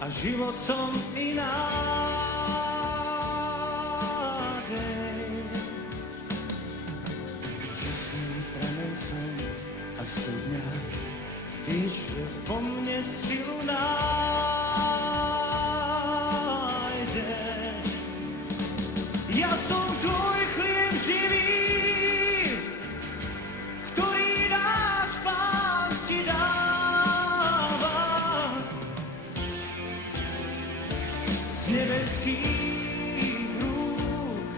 A život som i nádej. Že si prameň som a studňa, vieš, že vo mne silu nájdeš. Ja som tvoj chlieb živý, ktorý náš Pán ti dáva. Z nebeských rúk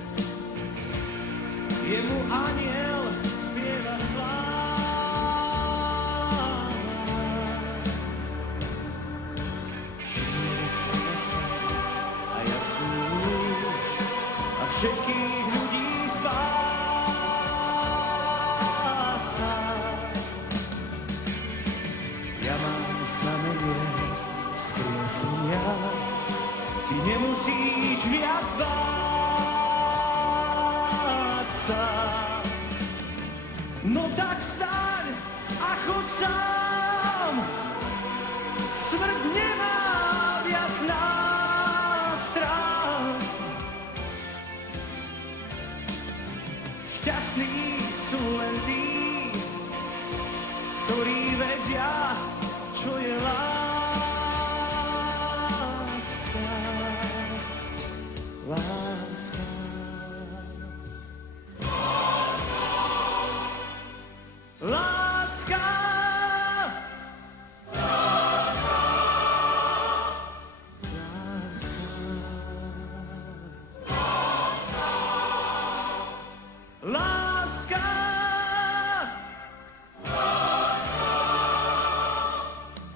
jemu anjel spieva sláva. A jasný lúč a všetkých ľudí spása. Ja mám znamenie vzkriesenia, ty nemusíš viac báť sa. No tak vstaň a choď sám, smrť nemá viac nástrah. Šťastní sú len tí, ktorí vedia, čo je láska. Láska. Láska.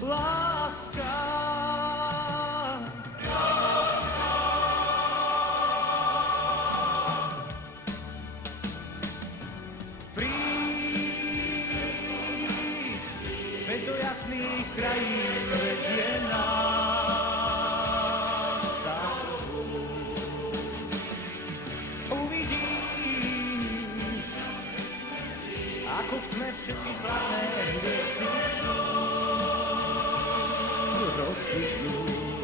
Láska. Veď do jasných krajín vedie nás táto. Uvidíš, ako v tme všetky chladné hviezdy chcú rozkvitnúť.